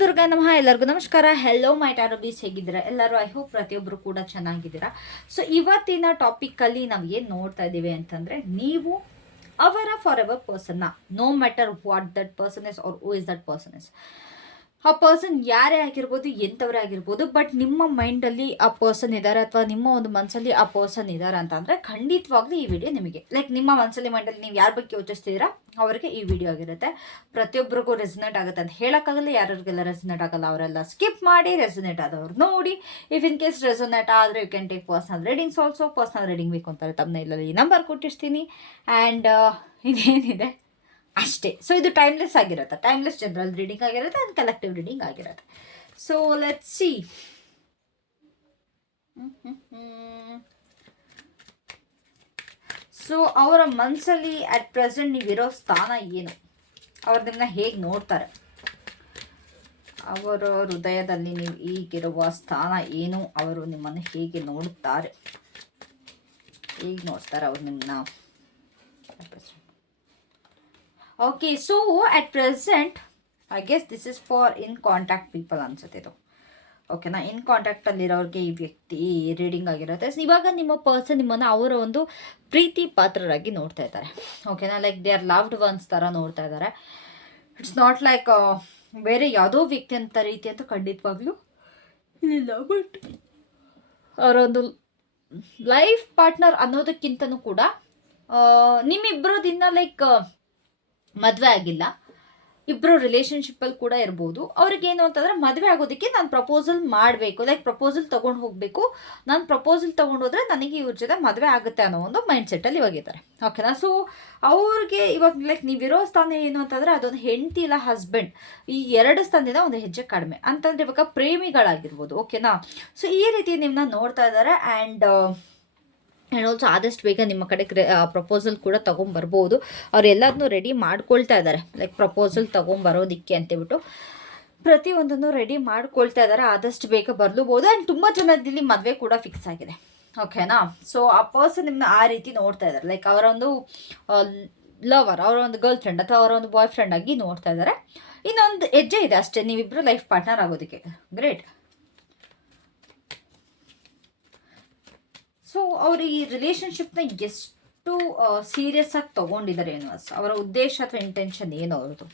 ದುರ್ಗಾ ನಮಃ. ಎಲ್ಲರಿಗೂ ನಮಸ್ಕಾರ. ಹೆಲೋ ಮೈ ಟಾರೋಬೀಸ್, ಹೇಗಿದ್ದೀರಾ ಎಲ್ಲರೂ? ಐ ಹೋಪ್ ಪ್ರತಿಯೊಬ್ಬರು ಕೂಡ ಚೆನ್ನಾಗಿದ್ದೀರಾ. ಸೊ ಇವತ್ತಿನ ಟಾಪಿಕಲ್ಲಿ ನಾವು ಏನು ನೋಡ್ತಾ ಇದ್ದೀವಿ ಅಂತಂದರೆ, ನೀವು ಅವರ ಫಾರ್ ಎವರ್ ಪರ್ಸನ್ನ, no matter what that person is or who is that person is, ಆ ಪರ್ಸನ್ ಯಾರೇ ಆಗಿರ್ಬೋದು, ಎಂಥವರೇ ಆಗಿರ್ಬೋದು, ಬಟ್ ನಿಮ್ಮ ಮೈಂಡಲ್ಲಿ ಆ ಪರ್ಸನ್ ಇದ್ದಾರೆ ಅಥವಾ ನಿಮ್ಮ ಒಂದು ಮನಸ್ಸಲ್ಲಿ ಆ ಪರ್ಸನ್ ಇದ್ದಾರೆ ಅಂತ ಅಂದರೆ ಖಂಡಿತವಾಗ್ಲೂ ಈ ವಿಡಿಯೋ ನಿಮಗೆ, ಲೈಕ್ ನಿಮ್ಮ ಮನಸ್ಸಲ್ಲಿ ಮೈಂಡಲ್ಲಿ ನೀವು ಯಾರ ಬಗ್ಗೆ ಯೋಚಿಸ್ತೀರಾ ಅವರಿಗೆ ಈ ವಿಡಿಯೋ ಆಗಿರುತ್ತೆ. ಪ್ರತಿಯೊಬ್ಬರಿಗೂ ರೆಸಿನೇಟ್ ಆಗುತ್ತೆ ಅಂತ ಹೇಳೋಕ್ಕಾಗಲ್ಲ. ಯಾರಿಗೆಲ್ಲ ರೆಸಿನೇಟ್ ಆಗಲ್ಲ ಅವರೆಲ್ಲ ಸ್ಕಿಪ್ ಮಾಡಿ, ರೆಸಿನೇಟ್ ಆದವ್ರು ನೋಡಿ. ಇಫ್ ಇನ್ ಕೇಸ್ ರೆಸಿನೇಟ್ ಆದರೆ you can take personal readings also. Personal reading ಬೇಕು ಅಂತಾರೆ ತಮ್ಮನೇಲಲ್ಲಿ ನಂಬರ್ ಕೊಟ್ಟಿರ್ತೀನಿ. ಆ್ಯಂಡ್ ಇದೇನಿದೆ ಅಷ್ಟೇ. ಸೊ ಇದು ಟೈಮ್ಲೆಸ್ ಆಗಿರುತ್ತೆ, ಟೈಮ್ಲೆಸ್ ಜನರಲ್ ರೀಡಿಂಗ್ ಆಗಿರುತ್ತೆ ಆ್ಯಂಡ್ ಕಲೆಕ್ಟಿವ್ ರೀಡಿಂಗ್ ಆಗಿರುತ್ತೆ. So let's see. ಸೊ ಅವರ ಮನಸ್ಸಲ್ಲಿ ಅಟ್ ಪ್ರೆಸೆಂಟ್ ನೀವಿರೋ ಸ್ಥಾನ ಏನು, ಅವ್ರು ನಿಮ್ಮನ್ನ ಹೇಗೆ ನೋಡ್ತಾರೆ, ಅವರ ಹೃದಯದಲ್ಲಿ ನೀವು ಈಗಿರುವ ಸ್ಥಾನ ಏನು, ಅವರು ನಿಮ್ಮನ್ನು ಹೇಗೆ ನೋಡುತ್ತಾರೆ, ಹೇಗೆ ನೋಡ್ತಾರೆ ಅವ್ರು ನಿಮ್ಮನ್ನ. Okay, so at present I guess this is for in contact people ಅನ್ಸುತ್ತೆ ಇದು. ಓಕೆನಾ, ಇನ್ ಕಾಂಟ್ಯಾಕ್ಟಲ್ಲಿರೋರಿಗೆ ಈ ವ್ಯಕ್ತಿ ರೀಡಿಂಗ್ ಆಗಿರುತ್ತೆ. ಇವಾಗ ನಿಮ್ಮ ಪರ್ಸನ್ ನಿಮ್ಮನ್ನು ಅವರ ಒಂದು ಪ್ರೀತಿ ಪಾತ್ರರಾಗಿ ನೋಡ್ತಾ ಇದ್ದಾರೆ. ಓಕೆನಾ, like they are loved once ಥರ ನೋಡ್ತಾ ಇದ್ದಾರೆ. ಇಟ್ಸ್ ನಾಟ್ ಲೈಕ್ ಬೇರೆ ಯಾವುದೋ ವ್ಯಕ್ತಿ ಅಂತ ರೀತಿ ಅಂತ ಖಂಡಿತವಾಗ್ಲೂ ಇಲ್ಲ. ಬಟ್ ಅವರೊಂದು ಲೈಫ್ ಪಾರ್ಟ್ನರ್ ಅನ್ನೋದಕ್ಕಿಂತನೂ ಕೂಡ ನಿಮ್ಮಿಬ್ಬರದಿನ್ನ ಲೈಕ್ ಮದುವೆ ಆಗಿಲ್ಲ, ಇಬ್ಬರು ರಿಲೇಷನ್ಶಿಪ್ಪಲ್ಲಿ ಕೂಡ ಇರ್ಬೋದು. ಅವ್ರಿಗೇನು ಅಂತಂದರೆ ಮದುವೆ ಆಗೋದಕ್ಕೆ ನಾನು ಪ್ರಪೋಸಲ್ ಮಾಡಬೇಕು, ಲೈಕ್ ಪ್ರಪೋಸಲ್ ತೊಗೊಂಡು ಹೋಗಬೇಕು, ನಾನು ಪ್ರಪೋಸಲ್ ತೊಗೊಂಡೋದ್ರೆ ನನಗೆ ಇವ್ರ ಜೊತೆ ಮದುವೆ ಆಗುತ್ತೆ ಅನ್ನೋ ಒಂದು ಮೈಂಡ್ಸೆಟ್ಟಲ್ಲಿ ಇವಾಗಿದ್ದಾರೆ. ಓಕೆನಾ, ಸೊ ಅವ್ರಿಗೆ ಇವಾಗ ಲೈಕ್ ನೀವಿರೋ ಸ್ಥಾನ ಏನು ಅಂತಂದರೆ ಅದೊಂದು ಹೆಂಡತಿ ಇಲ್ಲ ಹಸ್ಬೆಂಡ್, ಈ ಎರಡು ಸ್ಥಾನದಿಂದ ಒಂದು ಹೆಜ್ಜೆ ಕಡಿಮೆ ಅಂತಂದರೆ ಇವಾಗ ಪ್ರೇಮಿಗಳಾಗಿರ್ಬೋದು. ಓಕೆನಾ, ಸೊ ಈ ರೀತಿ ನಿಮ್ಮನ್ನ ನೋಡ್ತಾ ಇದ್ದಾರೆ. ಆ್ಯಂಡ್ ಆಲ್ಸೋ ಆದಷ್ಟು ಬೇಗ ನಿಮ್ಮ ಕಡೆ ಪ್ರಪೋಸಲ್ ಕೂಡ ತೊಗೊಂಬರ್ಬೋದು. ಅವ್ರು ಎಲ್ಲದನ್ನೂ ರೆಡಿ ಮಾಡ್ಕೊಳ್ತಾ ಇದ್ದಾರೆ, ಲೈಕ್ ಪ್ರಪೋಸಲ್ ತೊಗೊಂಬರೋದಕ್ಕೆ ಅಂತೇಳ್ಬಿಟ್ಟು ಪ್ರತಿಯೊಂದನ್ನು ರೆಡಿ ಮಾಡ್ಕೊಳ್ತಾ ಇದ್ದಾರೆ. ಆದಷ್ಟು ಬೇಗ ಬರ್ಲೂಬೋದು. ಆ್ಯಂಡ್ ತುಂಬ ಜನದಲ್ಲಿ ಮದುವೆ ಕೂಡ ಫಿಕ್ಸ್ ಆಗಿದೆ. ಓಕೆನಾ, ಸೊ ಆ ಪರ್ಸನ್ ನಿಮ್ಮನ್ನ ಆ ರೀತಿ ನೋಡ್ತಾ ಇದ್ದಾರೆ, ಲೈಕ್ ಅವರೊಂದು ಲವರ್, ಅವರ ಒಂದು ಗರ್ಲ್ ಫ್ರೆಂಡ್ ಅಥವಾ ಅವರ ಒಂದು ಬಾಯ್ ಫ್ರೆಂಡ್ ಆಗಿ ನೋಡ್ತಾ ಇದ್ದಾರೆ. ಇನ್ನೊಂದು ಹೆಜ್ಜೆ ಇದೆ ಅಷ್ಟೇ ನೀವಿಬ್ಬರು ಲೈಫ್ ಪಾರ್ಟ್ನರ್ ಆಗೋದಕ್ಕೆ. ಗ್ರೇಟ್. ಸೊ ಅವರು ಈ ರಿಲೇಷನ್ಶಿಪ್ನ ಎಷ್ಟು ಸೀರಿಯಸ್ ಆಗಿ ತೊಗೊಂಡಿದ್ದಾರೆ ಏನು, ಅವರ ಉದ್ದೇಶ ಅಥವಾ ಇಂಟೆನ್ಷನ್ ಏನು ಅವ್ರದ್ದು.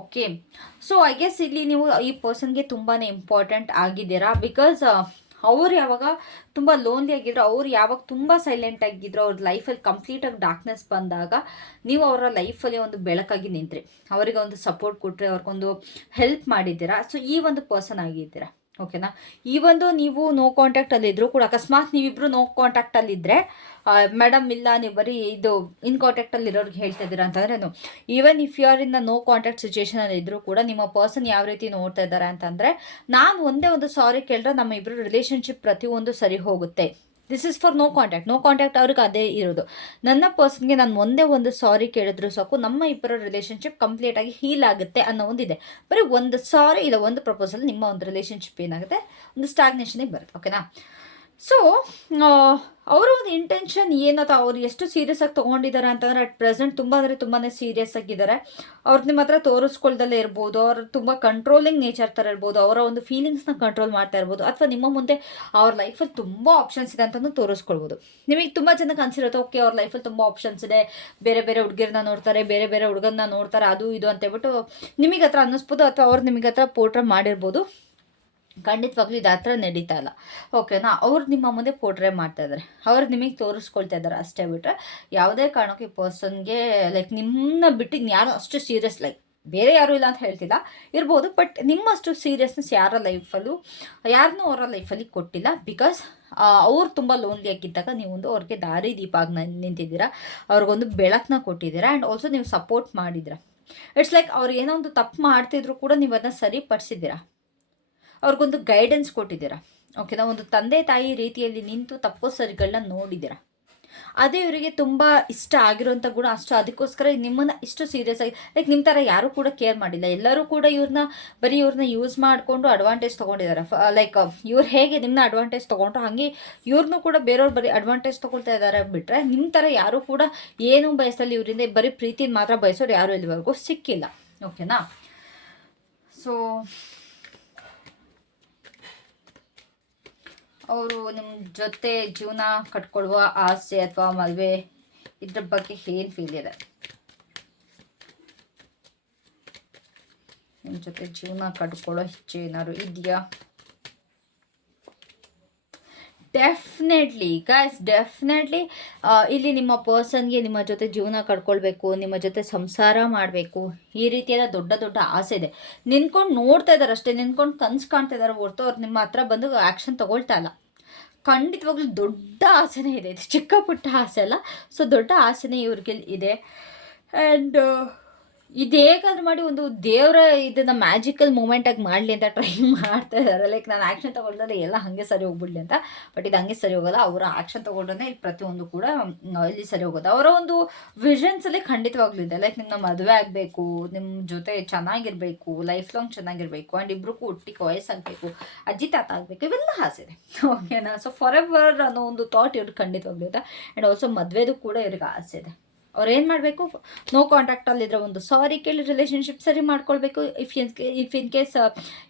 ಓಕೆ, ಸೊ ಐ ಗೆಸ್ ಇಲ್ಲಿ ನೀವು ಈ ಪರ್ಸನ್ಗೆ ತುಂಬಾ ಇಂಪಾರ್ಟೆಂಟ್ ಆಗಿದ್ದೀರಾ. ಬಿಕಾಸ್ ಅವ್ರು ಯಾವಾಗ ತುಂಬ ಲೋನ್ಲಿ ಆಗಿದ್ರು, ಅವ್ರು ಯಾವಾಗ ತುಂಬ ಸೈಲೆಂಟ್ ಆಗಿದ್ರು, ಅವ್ರ ಲೈಫಲ್ಲಿ ಕಂಪ್ಲೀಟಾಗಿ ಡಾರ್ಕ್ನೆಸ್ ಬಂದಾಗ ನೀವು ಅವರ ಲೈಫಲ್ಲಿ ಒಂದು ಬೆಳಕಾಗಿ ನಿಂತ್ರಿ, ಅವರಿಗೆ ಒಂದು ಸಪೋರ್ಟ್ ಕೊಟ್ಟರೆ, ಅವ್ರಿಗೊಂದು ಹೆಲ್ಪ್ ಮಾಡಿದ್ದೀರಾ. ಸೊ ಈ ಒಂದು ಪರ್ಸನ್ ಆಗಿದ್ದೀರಾ. ಓಕೆನಾ, ಈ ಒಂದು ನೀವು ನೋ ಕಾಂಟ್ಯಾಕ್ಟಲ್ಲಿದ್ದರೂ ಕೂಡ, ಅಕಸ್ಮಾತ್ ನೀವಿಬ್ಬರು ನೋ ಕಾಂಟ್ಯಾಕ್ಟಲ್ಲಿದ್ದರೆ, ಮೇಡಮ್ ಇಲ್ಲ ನೀವು ಬರೀ ಇದು ಇನ್ ಕಾಂಟ್ಯಾಕ್ಟಲ್ಲಿರೋರಿಗೆ ಹೇಳ್ತಾ ಇದ್ದೀರಾ ಅಂತಂದ್ರೆ, even if you are in the no contact ಸಿಚುವೇಶನಲ್ಲಿ ಇದ್ದರೂ ಕೂಡ ನಿಮ್ಮ ಪರ್ಸನ್ ಯಾವ ರೀತಿ ನೋಡ್ತಾ ಇದ್ದಾರೆ ಅಂತಂದರೆ, ನಾನು ಒಂದೇ ಒಂದು ಸಾರಿ ಕೇಳಿದ್ರೆ ನಮ್ಮ ಇಬ್ಬರು ರಿಲೇಷನ್ಶಿಪ್ ಪ್ರತಿಯೊಂದು ಸರಿ ಹೋಗುತ್ತೆ. This is for no contact. No contact ಅವ್ರಿಗೆ ಅದೇ ಇರೋದು. ನನ್ನ ಪರ್ಸನ್ಗೆ ನಾನು ಒಂದೇ ಒಂದು ಸಾರಿ ಕೇಳಿದ್ರು ಸಾಕು, ನಮ್ಮ ಇಬ್ಬರ ರಿಲೇಷನ್ಶಿಪ್ ಕಂಪ್ಲೀಟಾಗಿ ಹೀಲ್ ಆಗುತ್ತೆ ಅನ್ನೋ ಒಂದಿದೆ. ಬರೀ ಒಂದು ಸಾರಿ ಇಲ್ಲ ಒಂದು ಪ್ರಪೋಸಲ್ ನಿಮ್ಮ ಒಂದು ರಿಲೇಷನ್ಶಿಪ್ ಏನಾಗುತ್ತೆ, ಒಂದು ಸ್ಟಾಗ್ನೇಷನಿಗೆ ಬರುತ್ತೆ. ಓಕೆನಾ, ಸೊ ಅವರ ಒಂದು ಇಂಟೆನ್ಷನ್ ಏನು ಅಥವಾ ಅವ್ರು ಎಷ್ಟು ಸೀರಿಯಸ್ ಆಗಿ ತೊಗೊಂಡಿದ್ದಾರೆ ಅಂತಂದರೆ ಅಟ್ ಪ್ರೆಸೆಂಟ್ ತುಂಬ ಅಂದರೆ ತುಂಬಾ ಸೀರಿಯಸ್ ಆಗಿದ್ದಾರೆ. ಅವ್ರು ನಿಮ್ಮ ಹತ್ರ ತೋರಿಸ್ಕೊಳ್ದಲ್ಲೇ ಇರ್ಬೋದು, ಅವ್ರು ತುಂಬ ಕಂಟ್ರೋಲಿಂಗ್ ನೇಚರ್ ಥರ ಇರ್ಬೋದು, ಅವರ ಒಂದು ಫೀಲಿಂಗ್ಸ್ನ ಕಂಟ್ರೋಲ್ ಮಾಡ್ತಾ ಇರ್ಬೋದು, ಅಥವಾ ನಿಮ್ಮ ಮುಂದೆ ಅವ್ರ ಲೈಫಲ್ಲಿ ತುಂಬ ಆಪ್ಷನ್ಸ್ ಇದೆ ಅಂತಲೂ ತೋರಿಸ್ಕೊಳ್ಬೋದು. ನಿಮಗೆ ತುಂಬ ಜನಕ್ಕೆ ಅನ್ಸಿರುತ್ತೆ, ಓಕೆ ಅವ್ರ ಲೈಫಲ್ಲಿ ತುಂಬ ಆಪ್ಷನ್ಸ್ ಇದೆ, ಬೇರೆ ಬೇರೆ ಹುಡುಗಿರನ್ನ ನೋಡ್ತಾರೆ, ಬೇರೆ ಬೇರೆ ಹುಡುಗನ್ನ ನೋಡ್ತಾರೆ, ಅದು ಇದು ಅಂತ ಹೇಳ್ಬಿಟ್ಟು ನಿಮಗೆ ಹತ್ರ ಅನ್ನಿಸ್ಬೋದು, ಅಥವಾ ಅವ್ರು ನಿಮಗೆ ಹತ್ರ ಪೋರ್ಟ್ರೆ ಮಾಡಿರ್ಬೋದು. ಖಂಡಿತವಾಗ್ಲೂ ಇದು ಹತ್ರ ನಡೀತಾ ಇಲ್ಲ. ಓಕೆನಾ, ಅವ್ರು ನಿಮ್ಮ ಮುಂದೆ ಪೋರ್ಟ್ರೇ ಮಾಡ್ತಾ ಇದ್ದಾರೆ, ಅವ್ರು ನಿಮಗೆ ತೋರಿಸ್ಕೊಳ್ತಾ ಇದ್ದಾರೆ ಅಷ್ಟೇ. ಬಿಟ್ಟರೆ ಯಾವುದೇ ಕಾರಣಕ್ಕೆ ಈ ಪರ್ಸನ್ಗೆ ಲೈಕ್ ನಿಮ್ಮನ್ನ ಬಿಟ್ಟು ಯಾರು ಅಷ್ಟು ಸೀರಿಯಸ್, ಲೈಕ್ ಬೇರೆ ಯಾರೂ ಇಲ್ಲ ಅಂತ ಹೇಳ್ತಿಲ್ಲ, ಇರ್ಬೋದು, ಬಟ್ ನಿಮ್ಮಷ್ಟು ಸೀರಿಯಸ್ನೆಸ್ ಯಾರ ಲೈಫಲ್ಲೂ ಯಾರನ್ನೂ ಅವರ ಲೈಫಲ್ಲಿ ಕೊಟ್ಟಿಲ್ಲ. ಬಿಕಾಸ್ ಅವ್ರು ತುಂಬ ಲೋನ್ಲಿ ಆಗಿದ್ದಾಗ ನೀವೊಂದು ಅವ್ರಿಗೆ ದಾರಿ ದೀಪ ಆಗಿ ನಿಂತಿದ್ದೀರಾ, ಅವ್ರಿಗೊಂದು ಬೆಳಕನ್ನ ಕೊಟ್ಟಿದ್ದೀರಾ. ಆ್ಯಂಡ್ ಆಲ್ಸೋ ನೀವು ಸಪೋರ್ಟ್ ಮಾಡಿದ್ದೀರಾ. ಇಟ್ಸ್ ಲೈಕ್ ಅವ್ರು ಏನೋ ಒಂದು ತಪ್ಪು ಮಾಡ್ತಿದ್ರು ಕೂಡ ನೀವು ಅದನ್ನ ಸರಿಪಡಿಸಿದ್ದೀರಾ, ಅವ್ರಿಗೊಂದು ಗೈಡೆನ್ಸ್ ಕೊಟ್ಟಿದ್ದೀರಾ. ಓಕೆನಾ, ಒಂದು ತಂದೆ ತಾಯಿ ರೀತಿಯಲ್ಲಿ ನಿಂತು ತಪ್ಪು ಸರಿಗಳನ್ನ ನೋಡಿದ್ದೀರಾ. ಅದೇ ಇವರಿಗೆ ತುಂಬ ಇಷ್ಟ ಆಗಿರೋಂಥ ಗುಣ ಅಷ್ಟು. ಅದಕ್ಕೋಸ್ಕರ ನಿಮ್ಮನ್ನು ಇಷ್ಟು ಸೀರಿಯಸ್ ಆಗಿ ಲೈಕ್ ನಿಮ್ಮ ಥರ ಯಾರೂ ಕೂಡ ಕೇರ್ ಮಾಡಿಲ್ಲ. ಎಲ್ಲರೂ ಕೂಡ ಇವ್ರನ್ನ ಯೂಸ್ ಮಾಡಿಕೊಂಡು ಅಡ್ವಾಂಟೇಜ್ ತೊಗೊಂಡಿದ್ದಾರೆ. ಲೈಕ್ ಇವ್ರು ಹೇಗೆ ನಿಮ್ಮನ್ನ ಅಡ್ವಾಂಟೇಜ್ ತೊಗೊಂಡ್ರು ಹಾಗೆ ಇವ್ರನ್ನೂ ಕೂಡ ಬೇರೆಯವ್ರು ಬರೀ ಅಡ್ವಾಂಟೇಜ್ ತೊಗೊಳ್ತಾ ಇದ್ದಾರೆ ಬಿಟ್ಟರೆ ನಿಮ್ಮ ಥರ ಯಾರೂ ಕೂಡ ಏನೂ ಬಯಸಲ್ಲಿ ಇವರಿಂದ ಬರೀ ಪ್ರೀತಿನ ಮಾತ್ರ ಬಯಸೋರು ಯಾರೂ ಇಲ್ಲಿವರೆಗೂ ಸಿಕ್ಕಿಲ್ಲ. ಓಕೆನಾ? ಸೊ ಅವರು ನಿಮ್ಮ ಜೊತೆ ಜೀವನ ಕಟ್ಕೊಳ್ಳುವ ಆಸೆ ಅಥವಾ ಮದುವೆ ಇದ್ರ ಬಗ್ಗೆ ಏನು ಫೀಲ್ ಇದೆ? ನಿಮ್ಮ ಜೊತೆ ಜೀವನ ಕಟ್ಕೊಳ್ಳೋ ಇಚ್ಛೆ ಏನಾದ್ರು ಇದೆಯಾ? ಡೆಫಿನೆಟ್ಲಿ ಗಾಯ್ಸ್, ಡೆಫಿನೆಟ್ಲಿ ಇಲ್ಲಿ ನಿಮ್ಮ ಪರ್ಸನ್ಗೆ ನಿಮ್ಮ ಜೊತೆ ಜೀವನ ಕಟ್ಕೊಳ್ಬೇಕು, ನಿಮ್ಮ ಜೊತೆ ಸಂಸಾರ ಮಾಡಬೇಕು, ಈ ರೀತಿಯಾದ ದೊಡ್ಡ ದೊಡ್ಡ ಆಸೆ ಇದೆ. ನಿಂತ್ಕೊಂಡು ನೋಡ್ತಾ ಇದ್ದಾರೆ ಅಷ್ಟೇ, ನಿಂತ್ಕೊಂಡು ಕನ್ಸು ಕಾಣ್ತಾ ಇದ್ದಾರೆ ಹೊರತು ಅವ್ರು ನಿಮ್ಮ ಹತ್ರ ಬಂದು ಆ್ಯಕ್ಷನ್ ತೊಗೊಳ್ತಾ ಇಲ್ಲ. ಖಂಡಿತವಾಗ್ಲೂ ದೊಡ್ಡ ಆಸೆನೇ ಇದೆ, ಇದು ಚಿಕ್ಕ ಪುಟ್ಟ ಆಸೆ ಅಲ್ಲ. ಸೊ ದೊಡ್ಡ ಆಸೆನೇ ಇವ್ರಿಗೆ ಇದೆ. ಆ್ಯಂಡ್ ಇದು ಹೇಗಾದ್ರೂ ಮಾಡಿ ಒಂದು ದೇವರ ಇದನ್ನು ಮ್ಯಾಜಿಕಲ್ ಮೂಮೆಂಟಾಗಿ ಮಾಡಲಿ ಅಂತ ಟ್ರೈ ಮಾಡ್ತಾ ಇದ್ದಾರೆ. ಲೈಕ್ ನಾನು ಆ್ಯಕ್ಷನ್ ತೊಗೊಳ್ತಾರೆ ಎಲ್ಲ ಹಾಗೆ ಸರಿ ಹೋಗ್ಬಿಡ್ಲಿ ಅಂತ. ಬಟ್ ಇದು ಹಂಗೆ ಸರಿ ಹೋಗೋಲ್ಲ. ಅವರ ಆ್ಯಕ್ಷನ್ ತೊಗೊಂಡ್ರೆ ಇಲ್ಲಿ ಪ್ರತಿಯೊಂದು ಕೂಡ ಇಲ್ಲಿ ಸರಿ ಹೋಗೋದು. ಅವರ ಒಂದು ವಿಷನ್ಸಲ್ಲಿ ಖಂಡಿತವಾಗ್ಲೂ ಇದೆ. ಲೈಕ್ ನಿಮ್ಮನ್ನ ಮದುವೆ ಆಗಬೇಕು, ನಿಮ್ಮ ಜೊತೆ ಚೆನ್ನಾಗಿರಬೇಕು, ಲೈಫ್ ಲಾಂಗ್ ಚೆನ್ನಾಗಿರಬೇಕು, ಆ್ಯಂಡ್ ಇಬ್ಬರಿಗೂ ಒಟ್ಟಿಗೆ ವಯಸ್ಸಾಗಬೇಕು, ಅಜ್ಜಿ ತಾತ ಆಗಬೇಕು, ಇವೆಲ್ಲ ಆಸೆ ಇದೆ. ಓಕೆನಾ? ಸೊ ಫಾರ್ ಎವರ್ ಅನ್ನೋ ಒಂದು ಥಾಟ್ ಇವ್ರಿಗೆ ಖಂಡಿತವಾಗ್ಲೂ ಇದೆ. ಆ್ಯಂಡ್ ಆಲ್ಸೋ ಮದುವೆದು ಕೂಡ ಇವ್ರಿಗೆ ಆಸೆ ಇದೆ. ಅವ್ರು ಏನು ಮಾಡಬೇಕು, ನೋ ಕಾಂಟ್ಯಾಕ್ಟಲ್ಲಿದ್ದರೆ ಒಂದು ಸಾರಿ ಕೇಳಿ ರಿಲೇಷನ್ಶಿಪ್ ಸರಿ ಮಾಡ್ಕೊಳ್ಬೇಕು. ಇಫ್ ಇನ್ ಕೇಸ್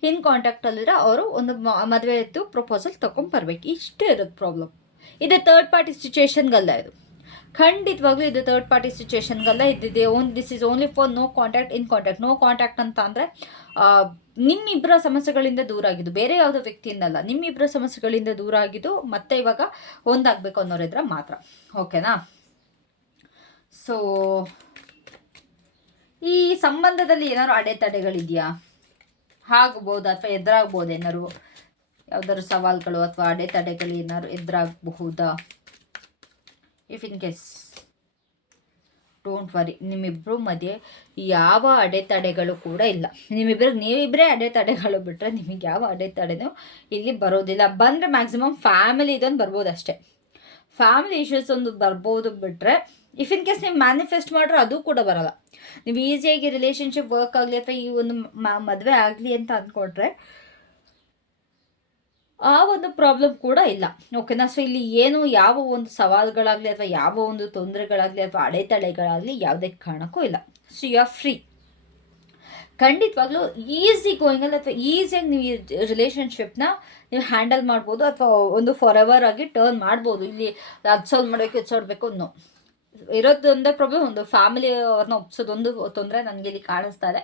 ಇನ್ ಕಾಂಟ್ಯಾಕ್ಟಲ್ಲಿದ್ದರೆ ಅವರು ಒಂದು ಮದುವೆಯದ್ದು ಪ್ರಪೋಸಲ್ ತೊಗೊಂಬರ್ಬೇಕು. ಇಷ್ಟೇ ಇರೋದು ಪ್ರಾಬ್ಲಮ್. ಇದು ಥರ್ಡ್ ಪಾರ್ಟಿ ಸಿಚುವೇಶನ್ಗಲ್ಲ, ಇದು ಖಂಡಿತವಾಗ್ಲೂ ಇದು ಥರ್ಡ್ ಪಾರ್ಟಿ ಸಿಚುವೇಶನ್ಗಲ್ಲ. ಇದ್ದಿದೆ this is only for no contact, in contact. No contact ಅಂತ ಅಂದರೆ ನಿಮ್ಮಿಬ್ಬರ ಸಮಸ್ಯೆಗಳಿಂದ ದೂರ ಆಗಿದ್ದು, ಬೇರೆ ಯಾವುದೋ ವ್ಯಕ್ತಿಯಿಂದಲ್ಲ, ನಿಮ್ಮಿಬ್ಬರ ಸಮಸ್ಯೆಗಳಿಂದ ದೂರ ಆಗಿದ್ದು ಮತ್ತೆ ಇವಾಗ ಒಂದಾಗಬೇಕು ಅನ್ನೋರಿದ್ರೆ ಮಾತ್ರ. ಓಕೆನಾ? ಸೊ ಈ ಸಂಬಂಧದಲ್ಲಿ ಏನಾದ್ರು ಅಡೆತಡೆಗಳಿದೆಯಾ? ಆಗ್ಬೋದು ಅಥವಾ ಎದುರಾಗ್ಬೋದು. ಏನಾದ್ರು ಯಾವ್ದಾದ್ರು ಸವಾಲುಗಳು ಅಥವಾ ಅಡೆತಡೆಗಳು ಏನಾದ್ರು ಎದುರಾಗಬಹುದಾ? If in case don't worry, ನಿಮ್ಮಿಬ್ಬರು ಮಧ್ಯೆ ಯಾವ ಅಡೆತಡೆಗಳು ಕೂಡ ಇಲ್ಲ. ನೀವಿಬ್ಬರೇ ಅಡೆತಡೆಗಳು ಬಿಟ್ಟರೆ ನಿಮಗೆ ಯಾವ ಅಡೆತಡೆನೂ ಇಲ್ಲಿ ಬರೋದಿಲ್ಲ. ಬಂದರೆ ಮ್ಯಾಕ್ಸಿಮಮ್ ಫ್ಯಾಮಿಲಿ ಇದೊಂದು ಬರ್ಬೋದು ಅಷ್ಟೇ. ಫ್ಯಾಮಿಲಿ ಇಶ್ಯೂಸ್ ಒಂದು ಬರ್ಬೋದು ಬಿಟ್ಟರೆ ಇಫ್ ಇನ್ ಕೇಸ್ ನೀವು ಮ್ಯಾನಿಫೆಸ್ಟ್ ಮಾಡ್ರೆ ಅದು ಕೂಡ ಬರೋಲ್ಲ. ನೀವು ಈಸಿಯಾಗಿ ರಿಲೇಷನ್ಶಿಪ್ ವರ್ಕ್ ಆಗಲಿ ಅಥವಾ ಈ ಒಂದು ಮದುವೆ ಆಗಲಿ ಅಂತ ಅಂದ್ಕೊಂಡ್ರೆ ಆ ಒಂದು ಪ್ರಾಬ್ಲಮ್ ಕೂಡ ಇಲ್ಲ. ಓಕೆನಾ? ಸೊ ಇಲ್ಲಿ ಏನು ಯಾವ ಒಂದು ಸವಾಲುಗಳಾಗಲಿ ಅಥವಾ ಯಾವ ಒಂದು ತೊಂದರೆಗಳಾಗಲಿ ಅಥವಾ ಅಡೆತಡೆಗಳಾಗಲಿ ಯಾವುದೇ ಕಾರಣಕ್ಕೂ ಇಲ್ಲ. So you are free. ಖಂಡಿತವಾಗ್ಲೂ ಈಸಿ ಗೋಯಿಂಗಲ್ಲಿ ಅಥವಾ ಈಸಿಯಾಗಿ ನೀವು ಈ ರಿಲೇಷನ್ಶಿಪ್ನ ನೀವು ಹ್ಯಾಂಡಲ್ ಮಾಡ್ಬೋದು ಅಥವಾ ಒಂದು ಫಾರ್ ಎವರ್ ಆಗಿ ಟರ್ನ್ ಮಾಡ್ಬೋದು. ಇಲ್ಲಿ ಅದು ಸಾಲ್ವ್ ಮಾಡಬೇಕು, ಇದು ಸಾಲ್ಬೇಕು ಅನ್ನೋ ಇರೋದೊಂದೇ ಪ್ರಾಬ್ಲಮ್. ಒಂದು ಫ್ಯಾಮಿಲಿ ಅವ್ರನ್ನ ಒಪ್ಸೋದೊಂದು ತೊಂದರೆ ನನಗೆ ಇಲ್ಲಿ ಕಾಣಿಸ್ತಾ ಇದೆ.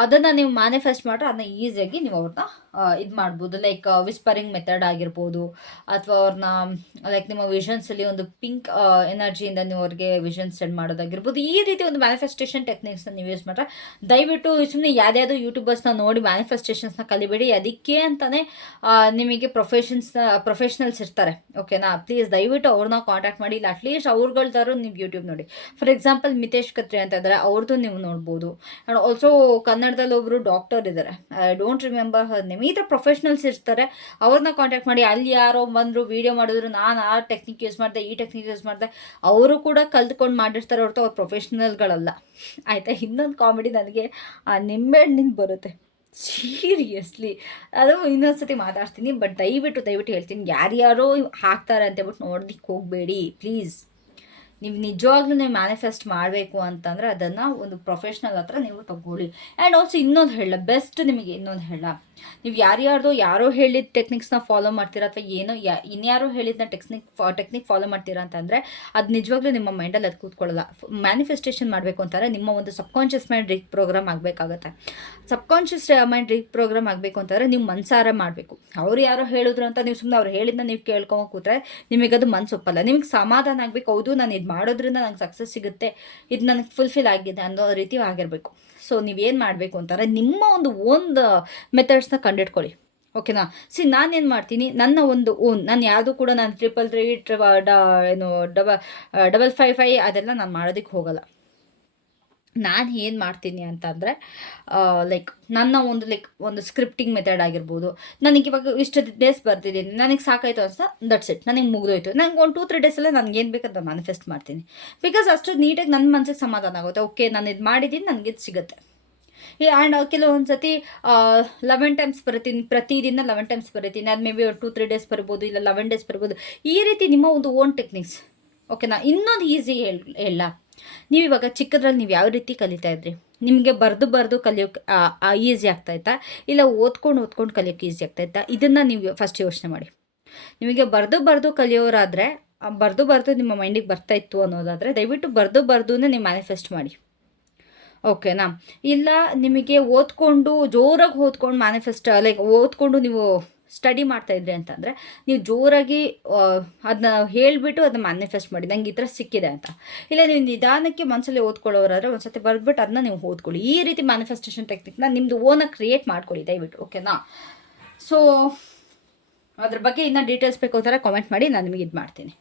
ಅದನ್ನು ನೀವು ಮ್ಯಾನಿಫೆಸ್ಟ್ ಮಾಡ್ರೆ ಅದನ್ನ ಈಸಿಯಾಗಿ ನೀವು ಅವ್ರನ್ನ ಇದು ಮಾಡ್ಬೋದು. ಲೈಕ್ ವಿಸ್ಪರಿಂಗ್ ಮೆಥಡ್ ಆಗಿರ್ಬೋದು ಅಥವಾ ಅವ್ರನ್ನ ಲೈಕ್ ನಿಮ್ಮ ವಿಷನ್ಸಲ್ಲಿ ಒಂದು ಪಿಂಕ್ ಎನರ್ಜಿಯಿಂದ ನೀವು ಅವ್ರಿಗೆ ವಿಷನ್ ಸೆಂಡ್ ಮಾಡೋದಾಗಿರ್ಬೋದು. ಈ ರೀತಿ ಒಂದು ಮ್ಯಾನಿಫೆಸ್ಟೇಷನ್ ಟೆಕ್ನಿಕ್ಸ್ನ ನೀವು ಯೂಸ್ ಮಾಡ್ರೆ ದಯವಿಟ್ಟು ಸುಮ್ಮನೆ ಯಾವುದ್ಯಾವುದೋ ಯೂಟ್ಯೂಬರ್ಸ್ನ ನೋಡಿ ಮ್ಯಾನಿಫೆಸ್ಟೇಷನ್ಸ್ನ ಕಲಿಬೇಡಿ. ಅದಕ್ಕೆ ಅಂತಲೇ ನಿಮಗೆ ಪ್ರೊಫೆಷ್ನಲ್ಸ್ ಇರ್ತಾರೆ. ಓಕೆನಾ? ಪ್ಲೀಸ್ ದಯವಿಟ್ಟು ಅವ್ರನ್ನ ಕಾಂಟ್ಯಾಕ್ಟ್ ಮಾಡಿ. ಇಲ್ಲ ಅಟ್ಲೀಸ್ಟ್ ಅವ್ರುಗಳ್ದಾರು ನೀವು ಯೂಟ್ಯೂಬ್ ನೋಡಿ. ಫಾರ್ ಎಕ್ಸಾಂಪಲ್ ಮಿತೇಶ್ ಕತ್ರಿ ಅಂತ ಇದ್ದಾರೆ, ಅವ್ರದ್ದು ನೀವು ನೋಡ್ಬೋದು. ಆ್ಯಂಡ್ ಆಲ್ಸೋ ಕನ್ನಡದಲ್ಲಿ ಒಬ್ಬರು ಡಾಕ್ಟರ್ ಇದ್ದಾರೆ, I don't remember her name. ಈ ಥರ ಪ್ರೊಫೆಷ್ನಲ್ಸ್ ಇರ್ತಾರೆ, ಅವ್ರನ್ನ ಕಾಂಟ್ಯಾಕ್ಟ್ ಮಾಡಿ. ಅಲ್ಲಿ ಯಾರೋ ಬಂದರು ವೀಡಿಯೋ ಮಾಡಿದ್ರು, ನಾನು ಆ ಟೆಕ್ನಿಕ್ ಯೂಸ್ ಮಾಡಿದೆ, ಈ ಟೆಕ್ನಿಕ್ ಯೂಸ್ ಮಾಡಿದೆ, ಅವರು ಕೂಡ ಕಲ್ತ್ಕೊಂಡು ಮಾಡಿರ್ತಾರೆ ಹೊರತು ಅವ್ರು ಪ್ರೊಫೆಷ್ನಲ್ಗಳಲ್ಲ. ಆಯಿತಾ? ಇನ್ನೊಂದು ಕಾಮಿಡಿ ನನಗೆ ಆ ನಿಂಬೆಹಣ್ಣಿಂದ ಬರುತ್ತೆ ಸೀರಿಯಸ್ಲಿ, ಅದು ಇನ್ನೊಂದ್ಸತಿ ಮಾತಾಡ್ತೀನಿ. ಬಟ್ ದಯವಿಟ್ಟು ಹೇಳ್ತೀನಿ, ಯಾರ್ಯಾರೋ ಹಾಕ್ತಾರೆ ಅಂತೇಳ್ಬಿಟ್ಟು ನೋಡ್ಲಿಕ್ಕೆ ಹೋಗಬೇಡಿ ಪ್ಲೀಸ್. ನೀವು ನಿಜವಾಗ್ಲೂ ನೀವು ಮ್ಯಾನಿಫೆಸ್ಟ್ ಮಾಡಬೇಕು ಅಂತಂದರೆ ಅದನ್ನು ಒಂದು ಪ್ರೊಫೆಷ್ನಲ್ ಹತ್ರ ನೀವು ತಗೊಳ್ಳಿ. ಆ್ಯಂಡ್ ಆಲ್ಸೋ ಇನ್ನೊಂದು ಹೇಳ, ಬೆಸ್ಟ್ ನಿಮಗೆ ಇನ್ನೊಂದು ಹೇಳ, ನೀವು ಯಾರೋ ಹೇಳಿದ ಟೆಕ್ನಿಕ್ಸ್ನ ಫಾಲೋ ಮಾಡ್ತೀರಾ ಅಥವಾ ಏನೋ ಇನ್ಯಾರೋ ಹೇಳಿದ್ನ ಟೆಕ್ನಿಕ್ ಫಾಲೋ ಮಾಡ್ತೀರಾ ಅಂತಂದರೆ ಅದು ನಿಜವಾಗ್ಲೂ ನಿಮ್ಮ ಮೈಂಡಲ್ಲಿ ಅದು ಕೂತ್ಕೊಳ್ಳಲ್ಲ. ಮ್ಯಾನಿಫೆಸ್ಟೇಷನ್ ಮಾಡಬೇಕು ಅಂತಾರೆ ನಿಮ್ಮ ಒಂದು ಸಬ್ಕಾನ್ಷಿಯಸ್ ಮೈಂಡ್ ರೀಪ್ರೋಗ್ರಾಮ್ ಆಗಬೇಕಾಗತ್ತೆ. ಸಬ್ಕಾನ್ಷಿಯಸ್ ಮೈಂಡ್ ರೀಪ್ರೋಗ್ರಾಮ್ ಆಗಬೇಕು ಅಂತಂದರೆ ನೀವು ಮನಸಾರೆ ಮಾಡಬೇಕು. ಅವ್ರು ಯಾರೋ ಹೇಳಿದ್ರು ಅಂತ ನೀವು ಸುಮ್ಮನೆ ಅವ್ರು ಹೇಳಿದ್ನ ನೀವು ಕೇಳ್ಕೊಂಡು ಕೂತ್ರೆ ನಿಮಗದು ಮನಸ್ಸೊಪ್ಪಲ್ಲ. ನಿಮಗೆ ಸಮಾಧಾನ ಆಗಬೇಕು, ಹೌದು ನಾನು ಇದು ಮಾಡೋದ್ರಿಂದ ನಂಗೆ ಸಕ್ಸಸ್ ಸಿಗುತ್ತೆ, ಇದು ನನಗೆ ಫುಲ್ಫಿಲ್ ಆಗಿದೆ ಅನ್ನೋ ರೀತಿ ಆಗಿರಬೇಕು. ಸೊ ನೀವೇನು ಮಾಡಬೇಕು ಅಂತಾರೆ, ನಿಮ್ಮ ಒಂದು ಮೆಥಡ್ಸ್ನ ಕಂಡಿಡ್ಕೊಳ್ಳಿ. ಓಕೆನಾ? ನಾನೇನು ಮಾಡ್ತೀನಿ, ನನ್ನ ಒಂದು ನಾನು ಯಾವುದು ಕೂಡ ನಾನು 333 ಏನು 5555 ಅದೆಲ್ಲ ನಾನು ಮಾಡೋದಕ್ಕೆ ಹೋಗಲ್ಲ. ನಾನು ಏನು ಮಾಡ್ತೀನಿ ಅಂತಂದರೆ ನನ್ನ ಒಂದು ಸ್ಕ್ರಿಪ್ಟಿಂಗ್ ಮೆಥಡ್ ಆಗಿರ್ಬೋದು. ನನಗಿವಾಗ ಇಷ್ಟು ಡೇಸ್ ಬರ್ತಿದ್ದೀನಿ, ನನಗೆ ಸಾಕಾಯಿತು ಅನ್ಸ್ತಾ ದಟ್ಸ್ ಇಟ್, ನನಗೆ ಮುಗಿದೋಯ್ತು. ನಂಗೆ ಒಂದು 2-3 ಡೇಸಲ್ಲೇ ನನಗೆ ಏನು ಬೇಕು ಅದನ್ನ ಮ್ಯಾನಿಫೆಸ್ಟ್ ಮಾಡ್ತೀನಿ. ಬಿಕಾಸ್ ಅಷ್ಟು ನೀಟಾಗಿ ನನ್ನ ಮನಸ್ಸಿಗೆ ಸಮಾಧಾನ ಆಗುತ್ತೆ. ಓಕೆ, ನಾನು ಇದು ಮಾಡಿದ್ದೀನಿ, ನನಗಿದು ಸಿಗುತ್ತೆ. ಆ್ಯಂಡ್ ಕೆಲವೊಂದು ಸತಿ 11 ಟೈಮ್ಸ್ ಬರಿತೀನಿ, ಪ್ರತಿದಿನ 11 ಟೈಮ್ಸ್ ಬರಿತೀನಿ. ಅದು ಮೇ ಬಿ 2-3 ಡೇಸ್ ಬರ್ಬೋದು, ಇಲ್ಲ 11 ಡೇಸ್ ಬರ್ಬೋದು. ಈ ರೀತಿ ನಿಮ್ಮ ಒಂದು ಓನ್ ಟೆಕ್ನಿಕ್ಸ್. ಓಕೆನಾ? ಇನ್ನೊಂದು ಈಸಿ ಹೇಳ, ನೀವು ಇವಾಗ ಚಿಕ್ಕದ್ರಲ್ಲಿ ನೀವು ಯಾವ ರೀತಿ ಕಲಿತಾ ಇದ್ರಿ? ನಿಮಗೆ ಬರೆದು ಕಲಿಯೋಕ್ಕೆ ಈಸಿ ಆಗ್ತಾಯಿತ್ತಾ, ಇಲ್ಲ ಓದ್ಕೊಂಡು ಕಲಿಯೋಕ್ಕೆ ಈಸಿ ಆಗ್ತಾಯಿತ್ತಾ? ಇದನ್ನು ನೀವು ಫಸ್ಟ್ ಯೋಚನೆ ಮಾಡಿ. ನಿಮಗೆ ಬರೆದು ಕಲಿಯೋರಾದರೆ, ಬರೆದು ನಿಮ್ಮ ಮೈಂಡಿಗೆ ಬರ್ತಾಯಿತ್ತು ಅನ್ನೋದಾದರೆ, ದಯವಿಟ್ಟು ಬರೆದು ನೀವು ಮ್ಯಾನಿಫೆಸ್ಟ್ ಮಾಡಿ. ಓಕೆನಾ? ಇಲ್ಲ ನಿಮಗೆ ಜೋರಾಗಿ ಓದ್ಕೊಂಡು ಮ್ಯಾನಿಫೆಸ್ಟ್ ಓದ್ಕೊಂಡು ನೀವು ಸ್ಟಡಿ ಮಾಡ್ತಾಯಿದ್ರಿ ಅಂತಂದರೆ, ನೀವು ಜೋರಾಗಿ ಅದನ್ನ ಹೇಳಿಬಿಟ್ಟು ಅದನ್ನ ಮ್ಯಾನಿಫೆಸ್ಟ್ ಮಾಡಿ, ನಂಗೆ ಈ ಥರ ಸಿಕ್ಕಿದೆ ಅಂತ. ಇಲ್ಲ ನೀವು ನಿಧಾನಕ್ಕೆ ಮನಸ್ಸಲ್ಲಿ ಓದ್ಕೊಳ್ಳೋರಾದ್ರೆ ಒಂದು ಸತಿ ಬರೆದ್ಬಿಟ್ಟು ಅದನ್ನ ನೀವು ಓದ್ಕೊಳ್ಳಿ. ಈ ರೀತಿ ಮ್ಯಾನಿಫೆಸ್ಟೇಷನ್ ಟೆಕ್ನಿಕ್ನ ನಿಮ್ಮದು ಓನಾಗಿ ಕ್ರಿಯೇಟ್ ಮಾಡ್ಕೊಳ್ಳಿ ದಯವಿಟ್ಟು. ಓಕೆನಾ? ಸೊ ಅದ್ರ ಬಗ್ಗೆ ಇನ್ನೂ ಡೀಟೇಲ್ಸ್ ಬೇಕು ಅಂತಾರೆ ಕಾಮೆಂಟ್ ಮಾಡಿ, ನಾನು ನಿಮಗೆ ಇದು ಮಾಡ್ತೀನಿ.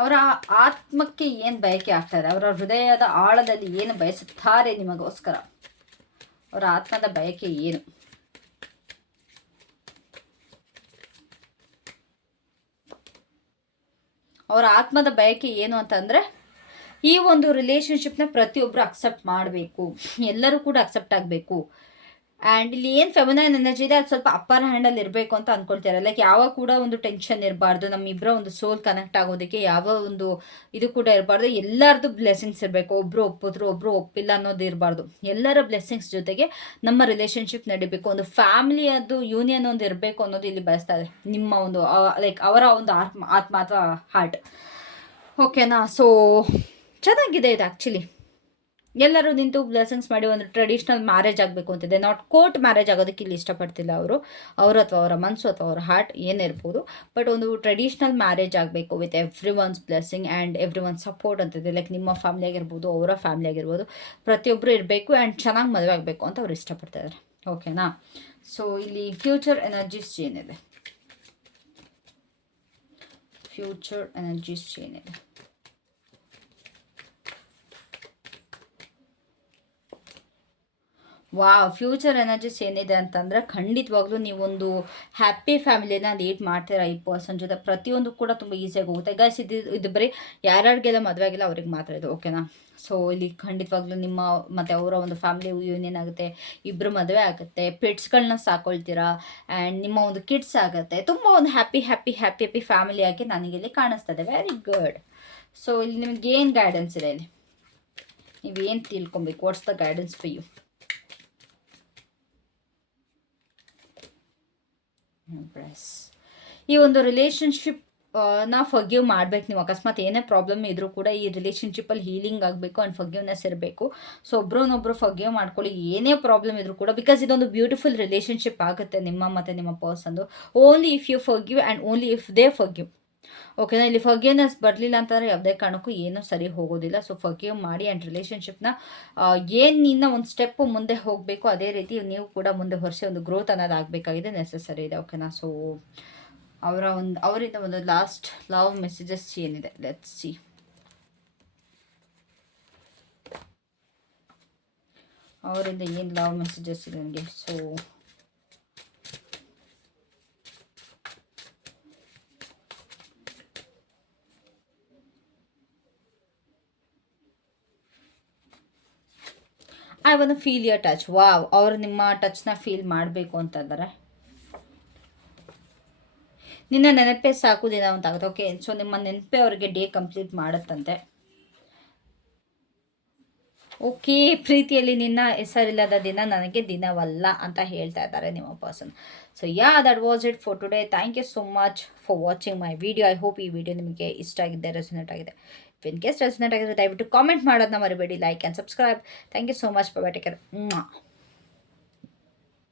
ಅವರ ಆತ್ಮಕ್ಕೆ ಏನು ಬಯಕೆ ಆಗ್ತಾಯಿದೆ, ಅವರ ಹೃದಯದ ಆಳದಲ್ಲಿ ಏನು ಬಯಸುತ್ತಾರೆ ನಿಮಗೋಸ್ಕರ, ಅವರ ಆತ್ಮದ ಬಯಕೆ ಏನು? ಅವರ ಆತ್ಮದ ಬಯಕೆ ಏನು ಅಂತಂದರೆ, ಈ ಒಂದು ರಿಲೇಷನ್ಶಿಪ್ನ ಪ್ರತಿಯೊಬ್ಬರು ಅಕ್ಸೆಪ್ಟ್ ಮಾಡಬೇಕು, ಎಲ್ಲರೂ ಕೂಡ ಅಕ್ಸೆಪ್ಟ್ ಆಗಬೇಕು. ಆ್ಯಂಡ್ ಇಲ್ಲಿ ಏನು ಫೆಮಿನೈನ್ ಎನರ್ಜಿ ಇದೆ ಅದು ಸ್ವಲ್ಪ ಅಪ್ಪರ್ ಹ್ಯಾಂಡಲ್ಲಿ ಇರಬೇಕು ಅಂತ ಅಂದ್ಕೊಳ್ತಾರೆ. ಯಾವಾಗ ಕೂಡ ಒಂದು ಟೆನ್ಷನ್ ಇರಬಾರ್ದು, ನಮ್ಮಿಬ್ಬರ ಒಂದು ಸೋಲ್ ಕನೆಕ್ಟ್ ಆಗೋದಕ್ಕೆ ಯಾವ ಒಂದು ಇದು ಕೂಡ ಇರಬಾರ್ದು. ಎಲ್ಲರದ್ದು ಬ್ಲೆಸ್ಸಿಂಗ್ಸ್ ಇರಬೇಕು. ಒಬ್ಬರು ಒಪ್ಪಿದ್ರು ಒಬ್ಬರು ಒಪ್ಪಿಲ್ಲ ಅನ್ನೋದು ಇರಬಾರ್ದು. ಎಲ್ಲರ ಬ್ಲೆಸ್ಸಿಂಗ್ಸ್ ಜೊತೆಗೆ ನಮ್ಮ ರಿಲೇಷನ್ಶಿಪ್ ನಡಿಬೇಕು. ಒಂದು ಫ್ಯಾಮಿಲಿಯದ್ದು ಯೂನಿಯನ್ ಒಂದು ಇರಬೇಕು ಅನ್ನೋದು ಇಲ್ಲಿ ಬಯಸ್ತಾ ಇದೆ ನಿಮ್ಮ ಒಂದು ಅವರ ಒಂದು ಆತ್ಮ ಅಥವಾ ಹಾರ್ಟ್. ಓಕೆನಾ? ಸೊ ಚೆನ್ನಾಗಿದೆ ಇದು ಆ್ಯಕ್ಚುಲಿ. ಎಲ್ಲರೂ ನಿಂತು ಬ್ಲೆಸ್ಸಿಂಗ್ಸ್ ಮಾಡಿ ಒಂದು ಟ್ರೆಡಿಷ್ನಲ್ ಮ್ಯಾರೇಜ್ ಆಗಬೇಕು ಅಂತಿದೆ. ನಾಟ್ ಕೋರ್ಟ್ ಮ್ಯಾರೇಜ್ ಆಗೋದಕ್ಕೆ ಇಲ್ಲಿ ಇಷ್ಟಪಡ್ತಿಲ್ಲ ಅವರು ಅಥವಾ ಅವರ ಮನಸ್ಸು ಅಥವಾ ಅವರ ಹಾರ್ಟ್ ಏನಿರ್ಬೋದು. ಬಟ್ ಒಂದು ಟ್ರೆಡಿಷ್ನಲ್ ಮ್ಯಾರೇಜ್ ಆಗಬೇಕು with every once blessing and every one support ಅಂತಿದೆ. ನಿಮ್ಮ ಫ್ಯಾಮಿಲಿ ಆಗಿರ್ಬೋದು, ಅವರ ಫ್ಯಾಮಿಲಿ ಆಗಿರ್ಬೋದು, ಪ್ರತಿಯೊಬ್ಬರು ಇರಬೇಕು ಆ್ಯಂಡ್ ಚೆನ್ನಾಗಿ ಮದುವೆ ಆಗಬೇಕು ಅಂತ ಅವ್ರು ಇಷ್ಟಪಡ್ತಾ ಇದ್ದಾರೆ. ಓಕೆನಾ? ಸೊ ಇಲ್ಲಿ ಫ್ಯೂಚರ್ ಎನರ್ಜೀಸ್ ಏನಿದೆ, ಫ್ಯೂಚರ್ ಎನರ್ಜೀಸ್ ಏನಿದೆ, ಫ್ಯೂಚರ್ ಎನರ್ಜೀಸ್ ಏನಿದೆ ಅಂತಂದರೆ, ಖಂಡಿತವಾಗ್ಲೂ ನೀವೊಂದು ಹ್ಯಾಪಿ ಫ್ಯಾಮಿಲಿನ ಲೀಡ್ ಮಾಡ್ತೀರಾ ಈ ಪರ್ಸನ್ ಜೊತೆ. ಪ್ರತಿಯೊಂದು ಕೂಡ ತುಂಬ ಈಸಿಯಾಗಿ ಹೋಗುತ್ತೆ. ಗೈಸ್ ಇದು ಬರೀ ಯಾರ್ಯಾರಿಗೆಲ್ಲ ಮದುವೆ ಆಗಿಲ್ಲ ಅವ್ರಿಗೆ ಮಾತ್ರ ಇದು. ಓಕೆನಾ? ಸೊ ಇಲ್ಲಿ ಖಂಡಿತವಾಗ್ಲೂ ನಿಮ್ಮ ಮತ್ತು ಅವರ ಒಂದು ಫ್ಯಾಮಿಲಿ ಯೂನಿಯನ್ ಆಗುತ್ತೆ, ಇಬ್ಬರು ಮದುವೆ ಆಗುತ್ತೆ, ಪೆಟ್ಸ್ಗಳನ್ನ ಸಾಕೊಳ್ತೀರಾ ಆ್ಯಂಡ್ ನಿಮ್ಮ ಒಂದು ಕಿಡ್ಸ್ ಆಗುತ್ತೆ. ತುಂಬ ಒಂದು ಹ್ಯಾಪಿ ಫ್ಯಾಮಿಲಿಯಾಗಿ ನನಗಿಲ್ಲಿ ಕಾಣಿಸ್ತದೆ. Very good. ಸೊ ಇಲ್ಲಿ ನಿಮ್ಗೆ ಏನು ಗೈಡೆನ್ಸ್ ಇದೆ, ಇಲ್ಲಿ ನೀವೇನು ತಿಳ್ಕೊಬೇಕು? What's the guidance for you? ಈ ಒಂದು ರಿಲೇಷನ್ಶಿಪ್ ಫರ್ಗಿವ್ ಮಾಡ್ಬೇಕು. ನೀವು ಅಕಸ್ಮಾತ್ ಏನೇ ಪ್ರಾಬ್ಲಮ್ ಇದ್ರೂ ಕೂಡ ಈ ರಿಲೇಷನ್ಶಿಪ್ಪಲ್ಲಿ ಹೀಲಿಂಗ್ ಆಗಬೇಕು ಆ್ಯಂಡ್ ಫರ್ಗಿವ್ನೆಸ್ ಇರಬೇಕು. ಸೊ ಒಬ್ರನ್ನೊಬ್ರು ಫರ್ಗಿವ್ ಮಾಡ್ಕೊಳ್ಳಿ, ಏನೇ ಪ್ರಾಬ್ಲಮ್ ಇದ್ರೂ ಕೂಡ. ಬಿಕಾಸ್ ಇದೊಂದು ಬ್ಯೂಟಿಫುಲ್ ರಿಲೇಷನ್ಶಿಪ್ ಆಗುತ್ತೆ ನಿಮ್ಮ ಮತ್ತು ನಿಮ್ಮ ಪರ್ಸನ್ದು. Only if you forgive and only if they forgive. ಓಕೆನಾ? ಇಲ್ಲಿ ಫರ್ಗಿವ್ನೆಸ್ ಬರಲಿಲ್ಲ ಅಂತಂದರೆ ಯಾವುದೇ ಕಾರಣಕ್ಕೂ ಏನೂ ಸರಿ ಹೋಗೋದಿಲ್ಲ. ಸೊ ಫರ್ಗಿವ್ ಮಾಡಿ ಆ್ಯಂಡ್ ರಿಲೇಷನ್ಶಿಪ್ನ ಏನು ಒಂದು ಸ್ಟೆಪ್ಪು ಮುಂದೆ ಹೋಗಬೇಕು, ಅದೇ ರೀತಿ ನೀವು ಕೂಡ ಮುಂದೆ ಹೊರಿಸಿ ಒಂದು ಗ್ರೋತ್ ಅನ್ನೋದು ಆಗಬೇಕಾಗಿದೆ, ನೆಸೆಸರಿ ಇದೆ. ಓಕೆನಾ? ಸೊ ಅವರಿಂದ ಒಂದು ಲಾಸ್ಟ್ ಲವ್ ಮೆಸೇಜಸ್ ಏನಿದೆ, ಲೆಟ್ಸ್ ಸಿ. ಅವರಿಂದ ಏನು ಲವ್ ಮೆಸೇಜಸ್ ಇದೆ ನನಗೆ? So I want feel your touch. ಅವರು ನಿಮ್ಮ ಟಚ್ನ ಫೀಲ್ ಮಾಡಬೇಕು ಅಂತಂದರೆ, ನಿನ್ನ ನೆನಪೇ ಸಾಕು ದಿನ ಅಂತಾಗುತ್ತೆ. ಓಕೆ, ಸೊ ನಿಮ್ಮ ನೆನಪೇ ಅವರಿಗೆ ಡೇ ಕಂಪ್ಲೀಟ್ ಮಾಡುತ್ತಂತೆ. ಓಕೆ, ಪ್ರೀತಿಯಲ್ಲಿ ನಿನ್ನ ಹೆಸರಿಲ್ಲದ ದಿನ ನನಗೆ ದಿನವಲ್ಲ ಅಂತ ಹೇಳ್ತಾ ಇದ್ದಾರೆ ನಿಮ್ಮ person. So that was it for today. Thank you so much for watching my video. I hope ಈ ವಿಡಿಯೋ ನಿಮಗೆ ಇಷ್ಟ ಆಗಿದೆ, ರೆಸೊನೇಟ್ ಆಗಿದೆ. ಇನ್ ಕೇಸ್ ರೆಸೊನೇಟ್ ಆಗಿದ್ರೆ ದಯವಿಟ್ಟು ಕಾಮೆಂಟ್ ಮಾಡೋದನ್ನ ಮರಿಬೇಡಿ. Like and subscribe. Thank you so much. Bye, take care.